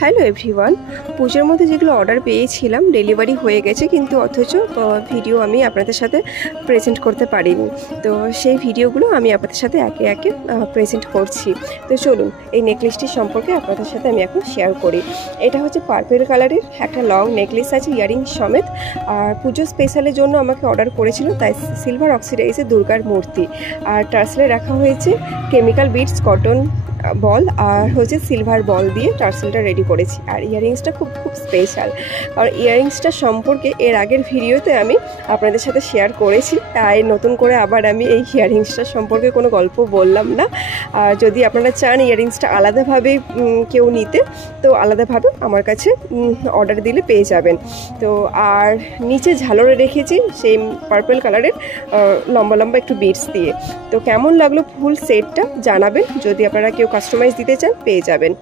Hello everyone, পুজোর মধ্যে যেগুলো অর্ডার পেয়েছিলাম ডেলিভারি হয়ে গেছে, কিন্তু অথচ ভিডিও আমি আপনাদের সাথে প্রেজেন্ট করতে পারিনি। তো সেই ভিডিওগুলো আমি আপনাদের সাথে একে একে প্রেজেন্ট করছি। তো চলুন এই নেকলেসটির সম্পর্কে আপনাদের সাথে আমি এখন শেয়ার করি। এটা হচ্ছে পার্পেল কালারের একটা লং নেকলেস আছে, ইয়ারিং সমেত। আর পুজো স্পেশালের জন্য আমাকে অর্ডার করেছিল, তাই সিলভার অক্সিডাইজের দুর্গার মূর্তি। আর টার্সেলে রাখা হয়েছে কেমিক্যাল বিটস, কটন বল আর হচ্ছে সিলভার বল দিয়ে টার্সেলটা রেডি করেছি। আর ইয়াররিংসটা খুব স্পেশাল। আর ইয়াররিংসটা সম্পর্কে এর আগের ভিডিওতে আমি আপনাদের সাথে শেয়ার করেছি, তাই নতুন করে আবার আমি এই ইয়াররিংসটা সম্পর্কে কোনো গল্প বললাম না। আর যদি আপনারা চান ইয়াররিংসটা আলাদাভাবে কেউ নিতে, তো আলাদাভাবে আমার কাছে অর্ডার দিলে পেয়ে যাবেন। তো আর নিচে ঝালরে রেখেছি সেই পার্পল কালারের লম্বা লম্বা একটু বিটস দিয়ে। তো কেমন লাগলো ফুল সেটটা জানাবেন, যদি আপনারা কেউ কাস্টমাইজ দিতে চান পেয়ে যাবেন।